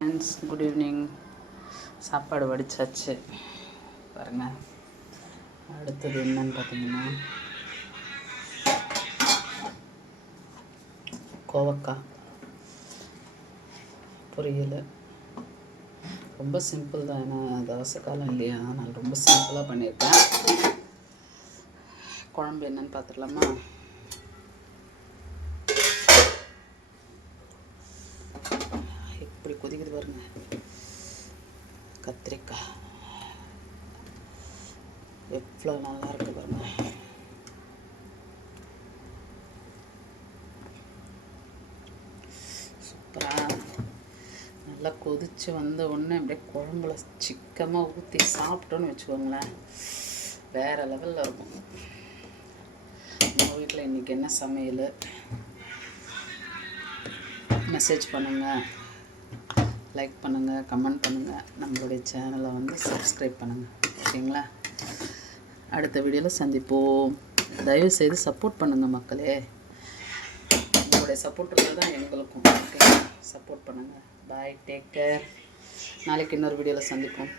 Friends, good evening. சாப்பாடு வடிச்சாச்சு பாருங்கள். அடுத்தது என்னன்னு பார்த்தீங்கன்னா கோவக்காய் பொரியல். ரொம்ப சிம்பிள் தான், ஏன்னா தவசை காலம் இல்லையா, நான் ரொம்ப சிம்பிளாக பண்ணியிருக்கேன். குழம்பு என்னன்னு பார்த்துடலாமா? இப்படி கொதிக்குது பாருங்க. கத்திரிக்காய் எவ்வளோ நல்லா இருக்கு பாருங்க. சூப்பராக நல்லா கொதித்து வந்த உடனே அப்படியே குழம்புல சிக்கமாக ஊற்றி சாப்பிட்டோன்னு வச்சுக்கோங்களேன், வேறு லெவலில் இருக்கும். நம்ம வீட்டில் இன்றைக்கி என்ன சமையல்? மெசேஜ் பண்ணுங்கள், லைக் பண்ணுங்கள், கமெண்ட் பண்ணுங்கள், நம்மளுடைய சேனலை சப்ஸ்கிரைப் பண்ணுங்கள். ஓகேங்களா? அடுத்த வீடியோவில் சந்திப்போம். தயவுசெய்து சப்போர்ட் பண்ணுங்கள் மக்களே. உங்களுடைய சப்போர்ட்டுகள் தான் எங்களுக்கும். ஓகே, சப்போர்ட் பண்ணுங்கள். பாய், டேக் கேர். நாளைக்கு இன்னொரு வீடியோவில் சந்திப்போம்.